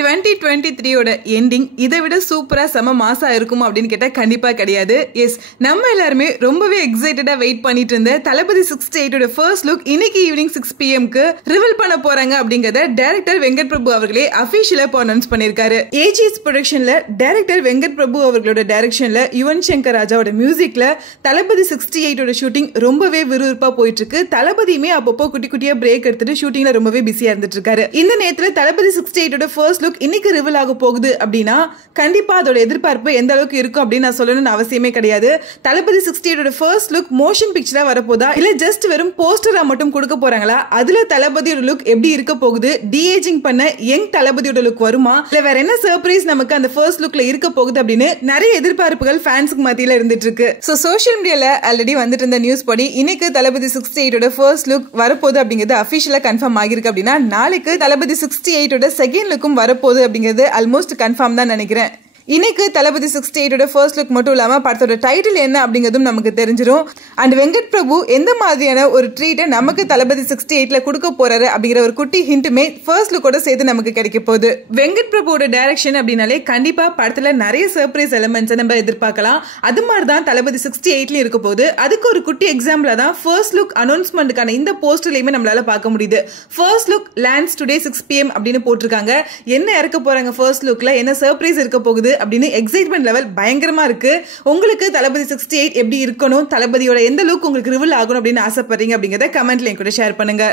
2023 ஓட எண்டிங் இதை விட சூப்பரா செம மாசா இருக்கும் அப்படின்னு கேட்டா கண்டிப்பா கிடையாது. எஸ், நம்ம எல்லாருமே ரொம்பவே எக்ஸைட்டடா வெயிட் பண்ணிட்டு இருந்த தளபதி 68 ஓட ஃபர்ஸ்ட் லுக் இன்னைக்கு ஈவினிங் 6 PM ரிவீல் பண்ண போறாங்க அப்படிங்கறத டைரக்டர் வெங்கட் பிரபு அவர்களே அபிஷியலா அனௌன்ஸ் பண்ணிருக்காரு. ஏஜிஎஸ் ப்ரொடக்ஷன்ல டைரக்டர் வெங்கட் பிரபு அவர்களோட டைரக்ஷன்ல யுவன் சங்கர் ராஜாவோட மியூசிக்ல தளபதி 68 ஓட ஷூட்டிங் ரொம்பவே விறுவிறுப்பா போயிட்டு இருக்கு. தளபதியுமே அப்பப்போ குட்டி குட்டியா பிரேக் எடுத்துட்டு ஷூட்டிங்ல ரொம்பவே பிஸியா இருந்துட்டு இருக்காரு. இந்த நேரத்துல தளபதி 68 ஓட ஃபர்ஸ்ட் இன்னைக்கு ரிவீல் ஆக போகுது அப்படின்னா கண்டிப்பா அதோட எதிர்பார்ப்பு எந்த அளவுக்கு இருக்கும் அப்படின்னு நான் சொல்லணும்னு அவசியமே கிடையாது. தளபதி 68 ஃபர்ஸ்ட் லுக் மோஷன் பிக்சரா வரப்போதா இல்ல ஜஸ்ட் வெறும் போஸ்டரா மட்டும் கொடுக்க போறாங்களா, அதுல தளபதியோட லுக் எப்படி இருக்க போகுது, டிஏஜிங் பண்ண யங் தளபதியோட லுக் வருமா, இல்ல வேற என்ன சர்ப்ரைஸ் நமக்கு அந்த ஃபர்ஸ்ட் லுக்ல இருக்க போகுது அப்படின்னு நிறைய எதிர்பார்ப்புகள் ஃபேன்ஸ்க்கு மத்தியில இருந்துட்டு இருக்கு. சோ சோஷியல் மீடியால ஆல்ரெடி வந்துட்டு இருந்த நியூஸ் படி இன்னைக்கு தளபதி 68 ஃபர்ஸ்ட் லுக் வரப்போகுது அப்படிங்கிறது அபிஷியலா கன்ஃபார்ம் ஆகிருக்கு. அப்படின்னா நாளைக்கு தளபதி 68 செகண்ட் லுக்கும் வரப்போகுது அப்படிங்கிறது ஆல்மோஸ்ட் கன்ஃபார்ம் தான் நினைக்கிறேன். இன்னைக்கு தளபதி 68 ஃபர்ஸ்ட் லுக் மட்டும் இல்லாம படத்தோட டைட்டில் என்ன அப்படிங்கிறதும் நமக்கு தெரிஞ்சிடும். அண்ட் வெங்கட் பிரபு எந்த மாதிரியான ஒரு ட்ரீட்டை நமக்கு தளபதி 68 கொடுக்க போறாரு அப்படிங்கிற ஒரு குட்டி ஹிண்ட்டுமே ஃபர்ஸ்ட் லுக்கோட சேர்த்து நமக்கு கிடைக்க போகுது. வெங்கட் பிரபுவோட டைரக்ஷன் அப்படின்னாலே கண்டிப்பா படத்துல நிறைய சர்ப்ரைஸ் எலிமெண்ட்ஸ் நம்ம எதிர்பார்க்கலாம். அது மாதிரி தான் தளபதி 68 இருக்க போகுது. அதுக்கு ஒரு குட்டி எக்ஸாம்பிளா தான் ஃபர்ஸ்ட் லுக் அனௌன்ஸ்மெண்ட்டுக்கான இந்த போஸ்டர்லயுமே நம்மளால பார்க்க முடியுது. First look lands today 6 PM அப்படின்னு போட்டிருக்காங்க. என்ன இறக்க போறாங்க ஃபர்ஸ்ட் லுக்ல, என்ன சர்ப்ரைஸ் இருக்க போகுது அப்படின்னு எக்ஸைட்மெண்ட் லெவல் பயங்கரமா இருக்கு. உங்களுக்கு தளபதி 68 எப்படி இருக்கணும், தளபதியோட எந்த லுக் உங்களுக்கு ரிவீல் ஆகணும் அப்படின்னு ஆசைப்படுறீங்க அப்படிங்கறத கமெண்ட்ல கூட ஷேர் பண்ணுங்க.